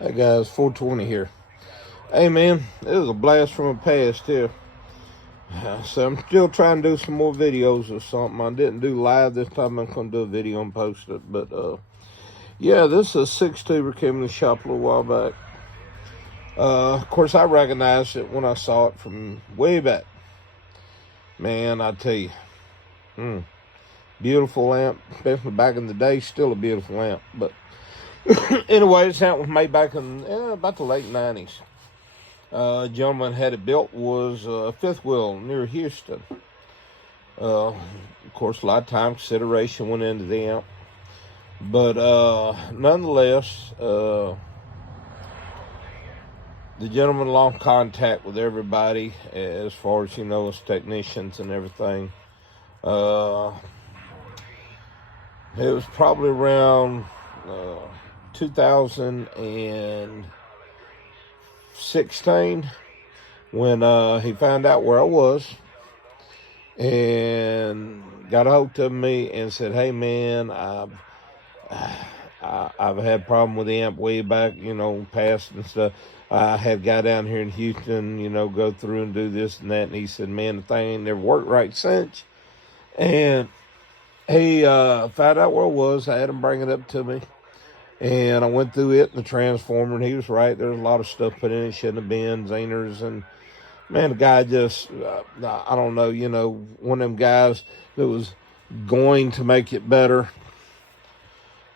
Hey guys, 420 here. Hey man, it was a blast from the past here. So I'm still trying to do some more videos or something. I didn't do live this time. I'm gonna do a video and post it. But yeah, this is 6 tuber came in the shop a little while back. Of course, I recognized it when I saw it from way back. Man, I tell you, beautiful lamp. Especially back in the day, still a beautiful lamp. But anyway, this lamp was made back in about the late 90s. A gentleman had it built was fifth wheel near Houston. Of course, a lot of time consideration went into the amp, but nonetheless, the gentleman lost contact with everybody as far as as technicians and everything. It was probably around 2016 when he found out where I was and got a hold of me and said, "Hey man, I've had a problem with the amp way back, past and stuff. I had a guy down here in Houston, go through and do this and that." And he said, "Man, the thing ain't never worked right since." And he found out where it was. I had him bring it up to me. And I went through it and the transformer, and he was right. There was a lot of stuff put in it, shouldn't have been, Zaners. And man, the guy just, I don't know, one of them guys that was going to make it better.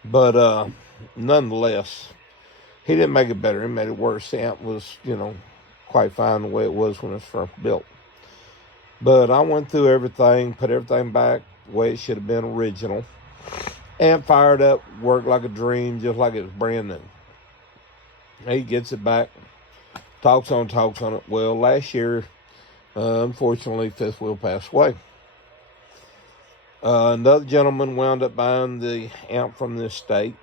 But nonetheless, he didn't make it better. He made it worse. The amp was, quite fine the way it was when it was first built. But I went through everything, put everything back the way it should have been original. Amp fired up, worked like a dream, just like it was brand new. He gets it back, talks on it. Well, last year, unfortunately, fifth wheel passed away. Another gentleman wound up buying the amp from this state.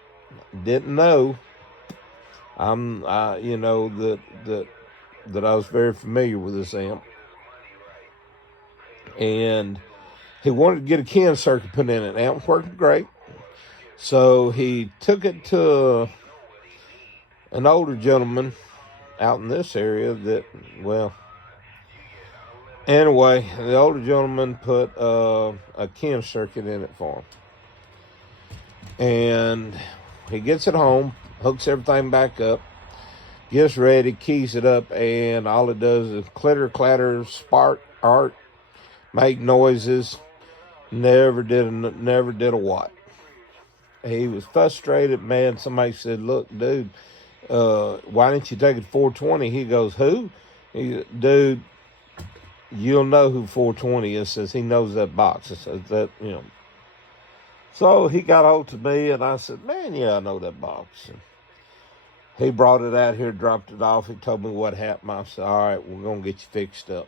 Didn't know that I was very familiar with this amp, and he wanted to get a Ken circuit put in it. The amp was working great, so he took it to an older gentleman out in this area that, well, anyway, the older gentleman put a Ken circuit in it for him. And he gets it home, hooks everything back up, gets ready, keys it up, and all it does is clitter, clatter, spark, arc, make noises. Never did a watt. He was frustrated, man. Somebody said, "Look, dude, why didn't you take it to 420? He goes, "Who?" Dude, you'll know who 420 is, says he knows that box. I says that, So he got hold to me, and I said, "Man, yeah, I know that box." And he brought it out here, dropped it off. He told me what happened. I said, "All right, we're going to get you fixed up."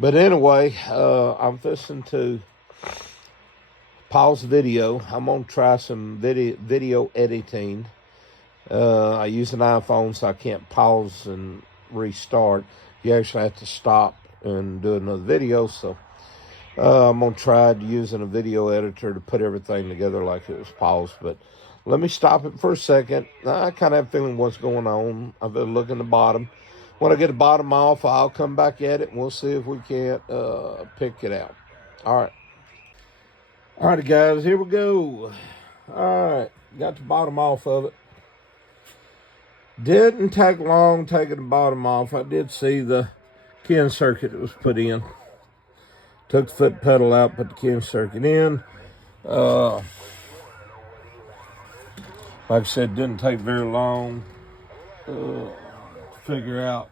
But anyway, I'm fixing to pause the video. I'm going to try some video editing. I use an iPhone, so I can't pause and restart. You actually have to stop and do another video. So I'm going to try using a video editor to put everything together like it was paused. But let me stop it for a second. I kind of have a feeling what's going on. I've been looking at the bottom. When I get the bottom off, I'll come back at it, and we'll see if we can't pick it out. All right. All right, guys, here we go. All right, got the bottom off of it. Didn't take long taking the bottom off. I did see the Ken circuit that was put in. Took the foot pedal out, put the Ken circuit in. Like I said, didn't take very long to figure out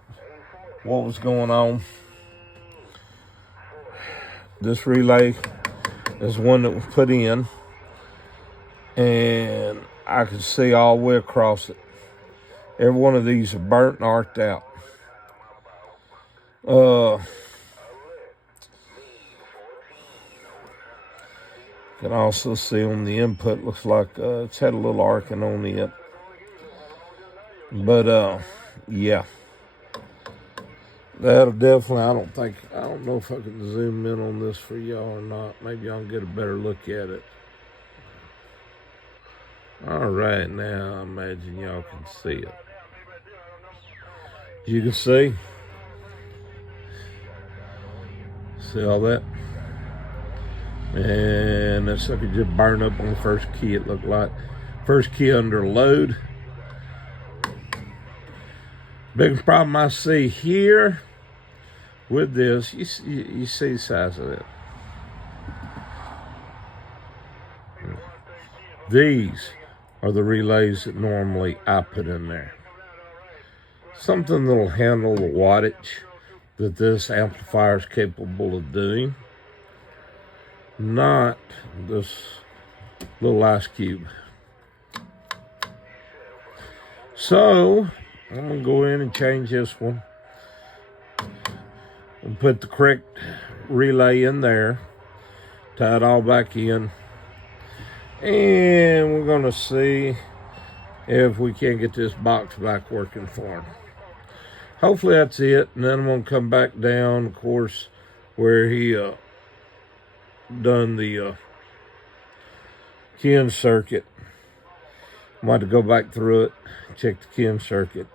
what was going on. This relay is one that was put in, and I could see all the way across it. Every one of these are burnt and arced out. Can also see on the input, looks like it's had a little arcing on it. But yeah, that'll definitely, I don't know if I can zoom in on this for y'all or not. Maybe I'll get a better look at it. All right, now I imagine y'all can see it. As you can see all that? And that sucker just burned up on the first key, it looked like. First key under load. Biggest problem I see here with this, you see the size of it. These are the relays that normally I put in there. Something that'll handle the wattage that this amplifier is capable of doing. Not this little ice cube. So I'm gonna go in and change this one and put the correct relay in there, tie it all back in, and we're gonna see if we can get this box back working for him. Hopefully that's it, and then I'm gonna come back down, of course, where he done the Ken circuit. I'm about to go back through it, check the Ken circuit,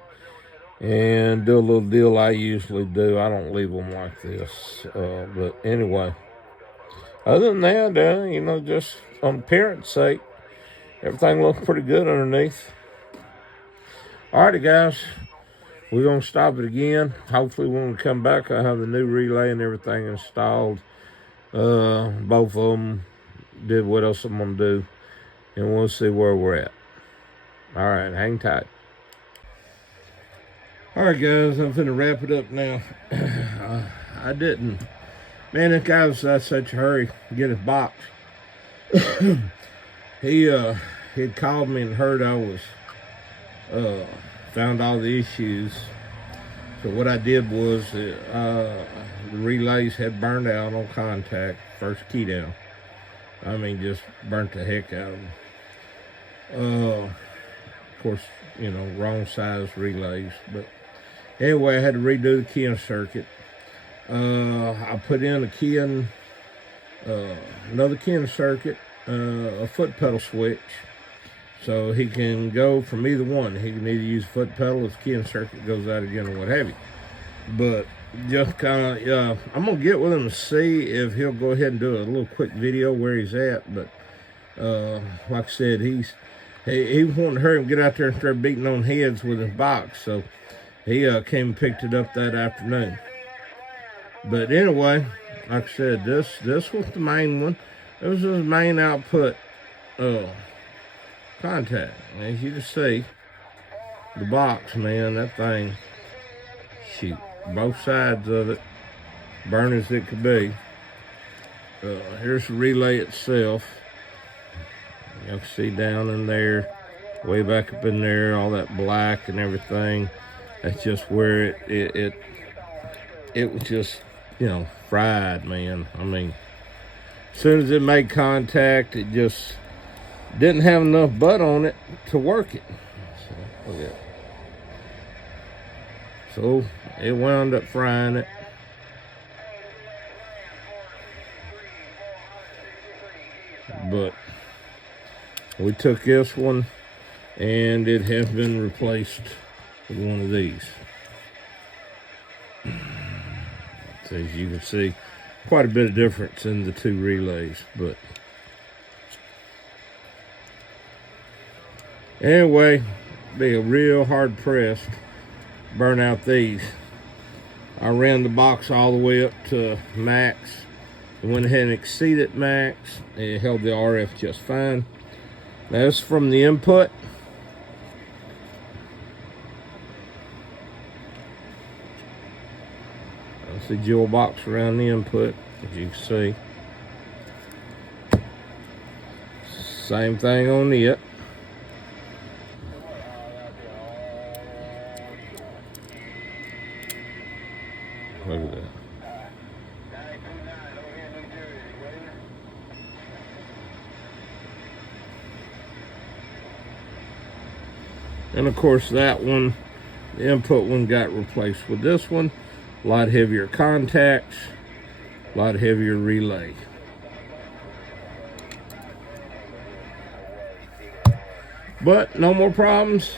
and do a little deal I usually do. I don't leave them like this, but anyway, other than that, you know, just on appearance sake, everything looks pretty good underneath. Alrighty, guys, we're gonna stop it again. Hopefully when we come back, I'll have the new relay and everything installed. Both of them did what else I'm gonna do, and we'll see where we're at. All right, hang tight. All right, guys, I'm finna wrap it up now. I didn't, man, this guy was in such a hurry to get his box. He'd called me and heard I was found all the issues. So what I did was the relays had burned out on contact, first key down. I mean, just burnt the heck out of them. Of course, you know, wrong size relays. But anyway, I had to redo the Ken circuit. I put in a Ken, another Ken circuit, a foot pedal switch. So he can go from either one. He can either use foot pedal if the Ken circuit goes out again or what have you. But just kind of, I'm going to get with him to see if he'll go ahead and do a little quick video where he's at. But like I said, he wanted to hurry and get out there and start beating on heads with his box. So he came and picked it up that afternoon. But anyway, like I said, this was the main one. This was his main output contact. As you can see, the box, man, that thing, shoot, both sides of it, burn as it could be. Here's the relay itself. You can see down in there, way back up in there, all that black and everything. That's just where it was just, you know, fried, man. I mean, as soon as it made contact, it just didn't have enough butt on it to work it. So, look at it. So it wound up frying it. But we took this one and it has been replaced with one of these. So as you can see, quite a bit of difference in the two relays, but anyway, be a real hard pressed burn out these. I ran the box all the way up to max. I went ahead and exceeded max. It held the RF just fine. Now this is from the input. That's the jewel box around the input, as you can see. Same thing on it. Look at that. And of course that one, the input one, got replaced with this one. A lot heavier contacts, a lot heavier relay. But no more problems.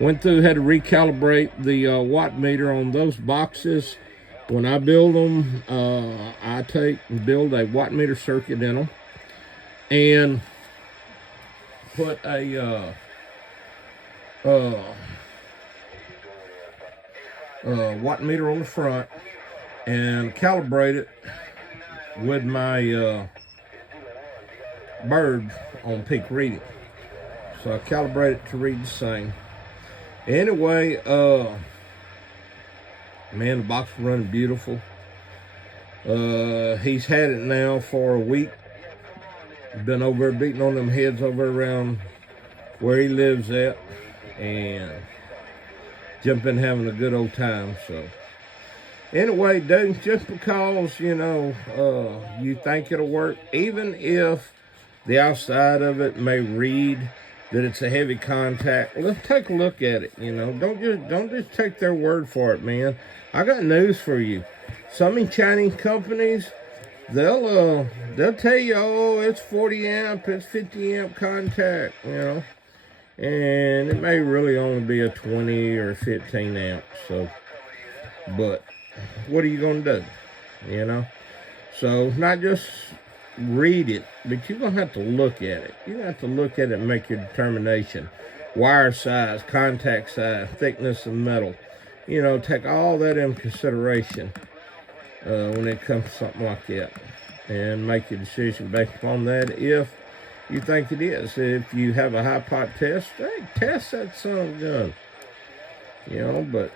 Went through, had to recalibrate the watt meter on those boxes. When I build them, I take and build a watt meter circuit in them and put a watt meter on the front and calibrate it with my bird on peak reading. So I calibrate it to read the same. Anyway, man, the box is running beautiful. He's had it now for a week. Been over there beating on them heads over around where he lives at, and jumping, having a good old time. So anyway, dude, just because, you know, you think it'll work, even if the outside of it may read that it's a heavy contact, let's take a look at it. You know, don't just take their word for it, man. I got news for you. Some of these Chinese companies, they'll tell you, oh, it's 40 amp, it's 50 amp contact, you know, and it may really only be a 20 or 15 amp. So, but what are you gonna do, you know? So not just read it, but you're gonna have to look at it. You have to look at it and make your determination. Wire size, contact size, thickness of metal, you know, take all that into consideration when it comes to something like that, and make your decision based upon that. If you think it is, if you have a high pot test, hey, test that son of a gun, you know. But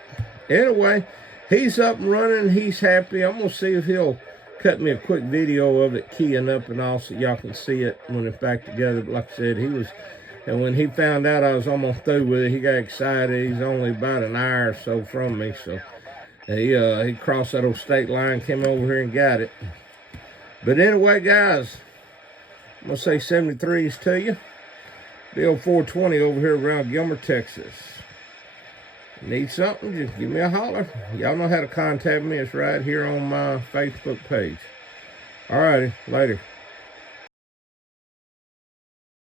anyway, he's up and running, he's happy. I'm gonna see if he'll cut me a quick video of it keying up and all, so y'all can see it when it's back together. But like I said, he was, and when he found out I was almost through with it, he got excited. He's only about an hour or so from me, so he crossed that old state line, came over here and got it. But anyway, guys, I'm gonna say 73s to you. Bill 420 over here around Gilmer, Texas. Need something, just give me a holler. Y'all know how to contact me. It's right here on my Facebook page. All righty, later.